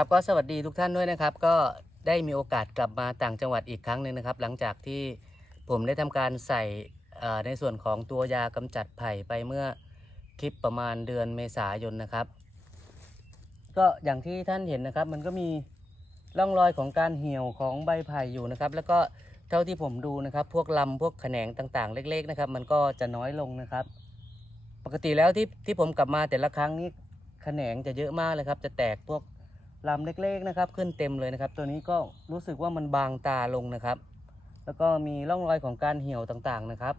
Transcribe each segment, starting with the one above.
ครับก็สวัสดีทุกท่านด้วยนะครับ ก็ได้มีโอกาสกลับมาต่างจังหวัดอีกครั้งหนึ่งนะครับ หลังจากที่ผมได้ทำการใส่ในส่วนของตัวยากำจัดไผ่ไปเมื่อคลิปประมาณเดือนเมษายนนะครับ ก็อย่างที่ท่านเห็นนะครับ มันก็มีร่องรอยของการเหี่ยวของใบไผ่อยู่นะครับ แล้วก็เท่าที่ผมดูนะครับ พวกลำพวกแขนงต่างๆ เล็ก ๆ นะครับ มันก็จะน้อยลงนะครับ ปกติแล้วที่ที่ผมกลับมาแต่ละครั้งนี้แขนงจะเยอะมากเลยครับ จะแตกพวก ลำเล็กๆนะครับ ขึ้นเต็มเลยนะครับ ตัวนี้ก็รู้สึกว่ามันบางตาลงนะครับ แล้วก็มีร่องรอยของการเหี่ยวต่างๆนะครับ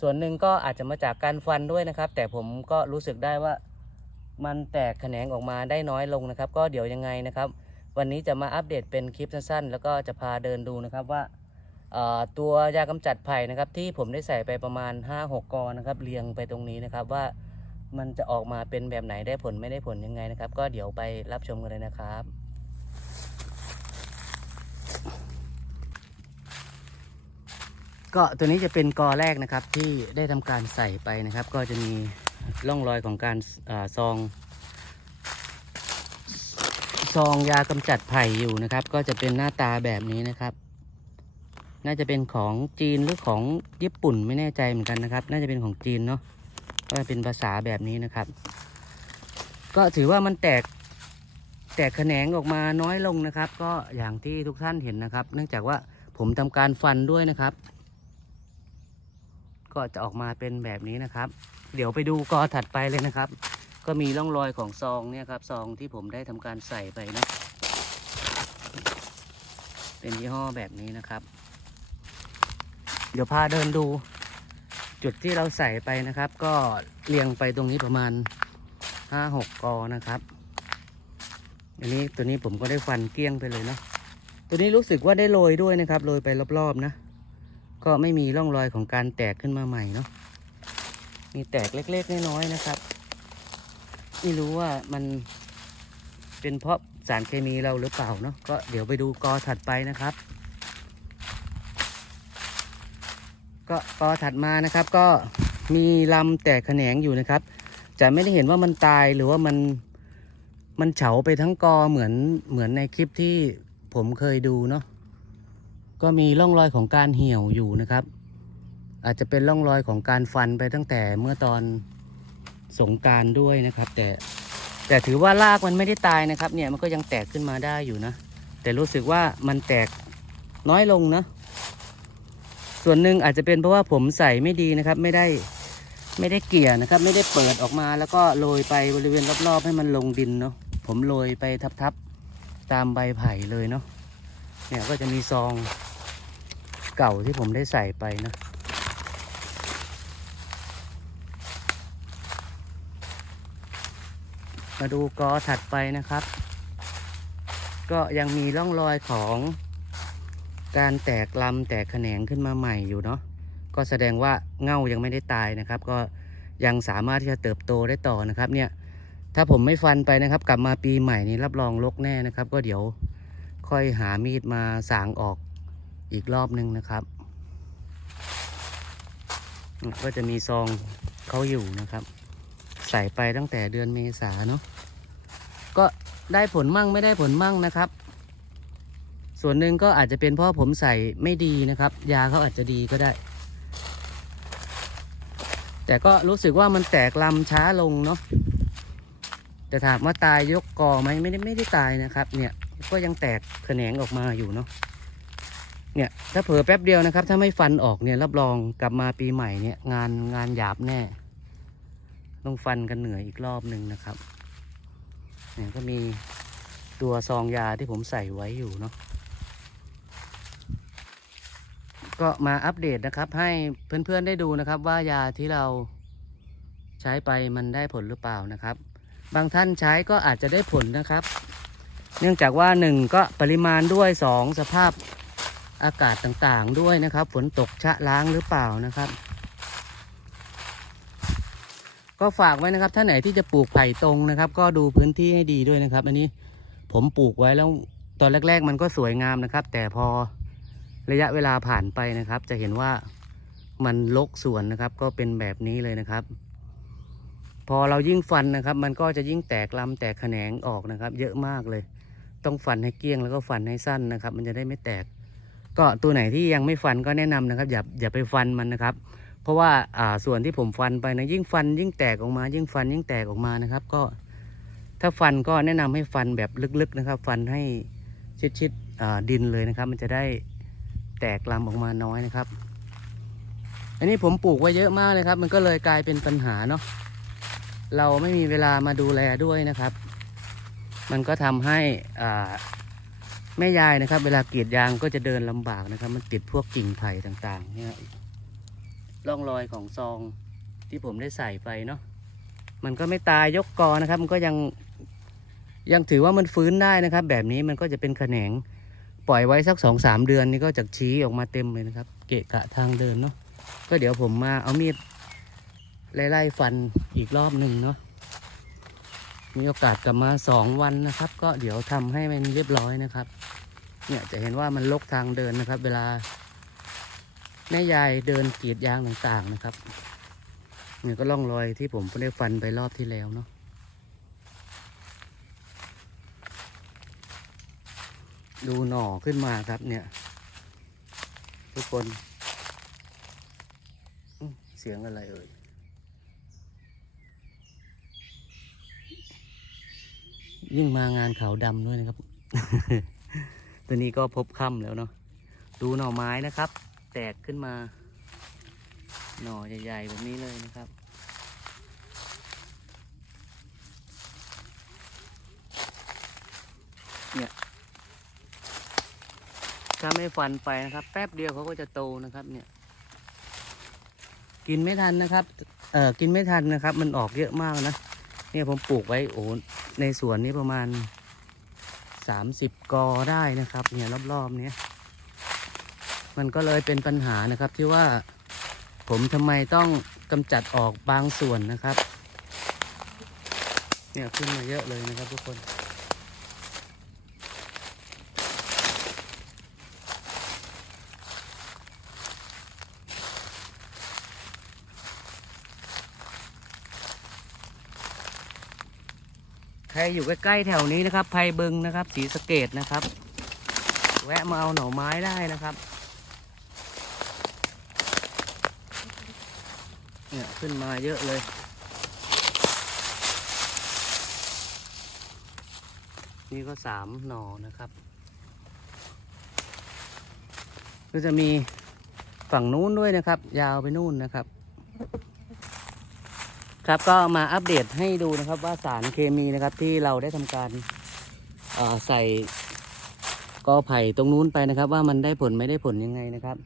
ส่วนหนึ่งก็อาจจะมาจากการฟันด้วยนะครับ แต่ผมก็รู้สึกได้ว่ามันแตกแขนงออกมาได้น้อยลงนะครับ ก็เดี๋ยวยังไงนะครับ วันนี้จะมาอัปเดตเป็นคลิปสั้นๆ แล้วก็จะพาเดินดูนะครับว่าตัวยากำจัดไผ่นะครับที่ผมได้ใส่ไปประมาณ 5-6 กอนะครับเรียงไปตรงนี้นะครับว่า มันจะออกมาเป็นแบบไหนได้ผลไม่ได้ผลยังไงนะครับ ก็เดี๋ยวไปรับชมกันเลยนะครับ ก็ตัวนี้จะเป็นกอแรกนะครับที่ได้ทำการใส่ไปนะครับ ก็จะมีร่องรอยของการอซองซองยากำจัดไผ่อยู่นะครับ ก็จะเป็นหน้าตาแบบนี้นะครับ น่าจะเป็นของจีนหรือของญี่ปุ่นไม่แน่ใจเหมือนกันนะครับ น่าจะเป็นของจีนเนาะ ก็เป็นภาษาแบบนี้นะครับ ก็ถือว่ามันแตกแตกแขนงออกมาน้อยลงนะครับ ก็อย่างที่ทุกท่านเห็นนะครับ เนื่องจากว่าผมทำการฟันด้วยนะครับ ก็จะออกมาเป็นแบบนี้นะครับ เดี๋ยวไปดูกอถัดไปเลยนะครับ ก็มีร่องรอยของซองเนี่ยครับซองที่ผมได้ทำการใส่ไปนะเป็นยี่ห้อแบบนี้นะครับ เดี๋ยวพาเดินดู จุดที่เราใส่ไปนะครับ ก็เรียงไปตรงนี้ประมาณห้าหกกอนะครับ อันนี้ตัวนี้ผมก็ได้ฟันเกลี้ยงไปเลยเนาะตัวนี้รู้สึกว่าได้โรยด้วยนะครับโรยไปรอบๆนะ ก็ไม่มีร่องรอยของการแตกขึ้นมาใหม่เนาะมีแตกเล็กๆน้อยๆนะครับ ไม่รู้ว่ามันเป็นเพราะสารเคมีเราหรือเปล่าเนาะก็เดี๋ยวไปดูกอถัดไปนะครับ ก็กอถัดมานะครับก็มีลำแตกแขนงอยู่นะครับ จะไม่ได้เห็นว่ามันตายหรือว่ามันมันเฉาไปทั้งกอเหมือนเหมือนในคลิปที่ผมเคยดูเนาะก็มีร่องรอยของการเหี่ยวอยู่นะครับ อาจจะเป็นร่องรอยของการฟันไปตั้งแต่เมื่อตอนสงการด้วยนะครับ แต่แต่ถือว่ารากมันไม่ได้ตายนะครับ เนี่ยมันก็ยังแตกขึ้นมาได้อยู่นะ แต่รู้สึกว่ามันแตกน้อยลงนะ ส่วนหนึ่งอาจจะเป็นเพราะว่าผมใส่ไม่ดีนะครับ ไม่ได้ไม่ได้เกี่ยนะครับ ไม่ได้เปิดออกมาแล้วก็โรยไปบริเวณรอบๆ ให้มันลงดินเนาะผมโรยไปทับๆตามใบไผ่เลยเนาะเนี่ยก็จะมีซองเก่าที่ผมได้ใส่ไปนะมาดูกอถัดไปนะครับ ก็ยังมีร่องรอยของ การแตกลำแตกแขนงขึ้นมาใหม่อยู่เนาะก็แสดงว่าเง่ายังไม่ได้ตายนะครับ ก็ยังสามารถที่จะเติบโตได้ต่อนะครับ เนี่ย ถ้าผมไม่ฟันไปนะครับ กลับมาปีใหม่นี้รับรองลกแน่นะครับ ก็เดี๋ยวค่อยหามีดมาสางออกอีกรอบนึงนะครับ ก็จะมีซองเขาอยู่นะครับ ใส่ไปตั้งแต่เดือนเมษาเนาะก็ได้ผลมั่งไม่ได้ผลมั่งนะครับ ส่วนหนึ่งก็อาจจะเป็นเพราะผมใส่ไม่ดีนะครับ ยาเขาอาจจะดีก็ได้ แต่ก็รู้สึกว่ามันแตกลำช้าลงเนาะแต่ถามว่าตายยกกอไหมไม่ได้ไม่ได้ตายนะครับ เนี่ยก็ยังแตกแขนงออกมาอยู่เนาะเนี่ยถ้าเผลอแป๊บเดียวนะครับ ถ้าไม่ฟันออกเนี่ยรับรองกลับมาปีใหม่เนี่ยงานงานหยาบแน่ ต้องฟันกันเหนื่อยอีกรอบหนึ่งนะครับเนี่ยก็มีตัวซองยาที่ผมใส่ไว้อยู่เนาะ ก็มาอัปเดตนะครับ ให้เพื่อนๆได้ดูนะครับ ว่ายาที่เราใช้ไปมันได้ผลหรือเปล่านะครับ บางท่านใช้ก็อาจจะได้ผลนะครับ เนื่องจากว่าหนึ่งก็ปริมาณด้วยสองสภาพอากาศต่างๆด้วยนะครับ ฝนตกชะล้างหรือเปล่านะครับ ก็ฝากไว้นะครับถ้านไหนที่จะปลูกไผ่ตรงนะครับ ก็ดูพื้นที่ให้ดีด้วยนะครับ อันนี้ผมปลูกไว้แล้วตอนแรก ๆ มันก็สวยงามนะครับ แต่พอ ระยะเวลาผ่านไปนะครับ จะเห็นว่ามันลกสวนนะครับ ก็เป็นแบบนี้เลยนะครับ พอเรายิ่งฟันนะครับ มันก็จะยิ่งแตกลำแตกแขนงออกนะครับ เยอะมากเลย ต้องฟันให้เกี้ยงแล้วก็ฟันให้สั้นนะครับ มันจะได้ไม่แตก ก็ตัวไหนที่ยังไม่ฟันก็แนะนำนะครับ อย่าอย่าไปฟันมันนะครับ เพราะว่าอ่าส่วนที่ผมฟันไปนะยิ่งฟัน ยิ่งแตกออกมา ยิ่งฟันยิ่งแตกออกมานะครับ ก็ถ้าฟันก็แนะนำให้ฟันแบบลึกๆนะครับ ฟันให้ชิดๆดินเลยนะครับ มันจะได้ แตกลำออกมาน้อยนะครับ อันนี้ผมปลูกไว้เยอะมากเลยครับ มันก็เลยกลายเป็นปัญหาเนาะเราไม่มีเวลามาดูแลด้วยนะครับ มันก็ทำให้อ่าแม่ยายนะครับ เวลากรีดยางก็จะเดินลำบากนะครับ มันติดพวกกิ่งไผ่ต่างๆเนี่ยร่องรอยของซองที่ผมได้ใส่ไปเนาะมันก็ไม่ตายยกกอนะครับ มันก็ยังยังถือว่ามันฟื้นได้นะครับ แบบนี้มันก็จะเป็นแขนง ปล่อยไว้สักสองสามเดือนนี่ก็จะชี้ออกมาเต็มเลยนะครับ เกะกะทางเดินเนาะก็เดี๋ยวผมมาเอามีดไล่ๆฟันอีกรอบหนึ่งเนาะมีโอกาสกลับมาสองวันนะครับ ก็เดี๋ยวทำให้มันเรียบร้อยนะครับ เนี่ยจะเห็นว่ามันลกทางเดินนะครับ เวลาแม่ยายเดินกรีดยางต่างๆนะครับเนี่ยก็ล่องรอยที่ผมได้ฟันไปรอบที่แล้วเนาะ ดูหน่อขึ้นมาครับเนี่ย ทุกคนเสียงอะไรเอ่ยยิ่งมางานขาวดำด้วยนะครับ ตัวนี้ก็พบค่ำแล้วเนาะดูหน่อไม้นะครับ แตกขึ้นมา หน่อใหญ่ๆแบบนี้เลยนะครับเนี่ย ถ้าไม่ฟันไปนะครับ แป๊บเดียวเขาก็จะโตนะครับเนี่ย กินไม่ทันนะครับเอ่อกินไม่ทันนะครับ มันออกเยอะมากนะเนี่ยผมปลูกไว้โอ้ในสวนนี้ประมาณสามสิบกอได้นะครับ เนี่ยรอบๆเนี้ยมันก็เลยเป็นปัญหานะครับที่ว่าผมทำไมต้องกำจัดออกบางส่วนนะครับ เนี่ยขึ้นมาเยอะเลยนะครับทุกคน ใครอยู่ใกล้ๆแถวนี้นะครับไพบึงนะครับสีสเกดนะครับ แวะมาเอาหน่อไม้ได้นะครับเนี่ยขึ้นมาเยอะเลยนี่ก็สามหน่อนะครับ ก็จะมีฝั่งนู้นด้วยนะครับ ยาวไปนู่นนะครับ ครับก็มาอัปเดตให้ดูนะครับว่าสารเคมีนะครับที่เราได้ทำการใส่กอไผ่ตรงนู้นไปนะครับ ว่ามันได้ผลไม่ได้ผลยังไงนะครับ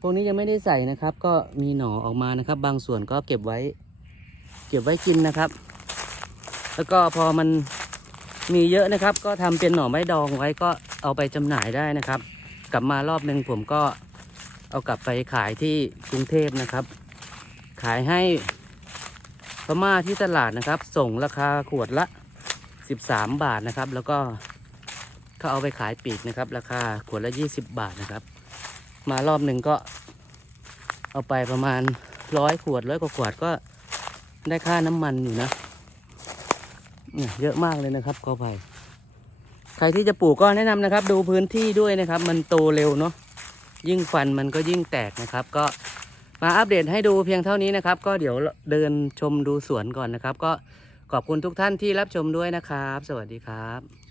พวกนี้ยังไม่ได้ใส่นะครับ ก็มีหน่อออกมานะครับ บางส่วนก็เก็บไว้ เก็บไว้กินนะครับ แล้วก็พอมันมีเยอะนะครับ ก็ทำเป็นหน่อไม้ดองไว้ก็เอาไปจำหน่ายได้นะครับ กลับมารอบหนึ่งผมก็เอากลับไปขายที่กรุงเทพนะครับ ขายให้ พม่าที่ตลาดนะครับ ส่งราคาขวดละ 13 บาทนะครับ แล้วก็เขาเอาไปขายปีกนะครับ ราคาขวดละ 20 บาทนะครับ มารอบหนึ่งก็ เอาไปประมาณร้อยขวดร้อยกว่าขวดก็ได้ค่าน้ำมันอยู่นะเยเยอะมากเลยนะครับกอไผ่ใครที่จะปลูกก็แนะนำนะครับ ดูพื้นที่ด้วยนะครับ มันโตเร็วเนาะยิ่งฟันมันก็ยิ่งแตกนะครับ ก็ มาอัปเดตให้ดูเพียงเท่านี้นะครับ ก็เดี๋ยวเดินชมดูสวนก่อนนะครับ ก็ขอบคุณทุกท่านที่รับชมด้วยนะครับ สวัสดีครับ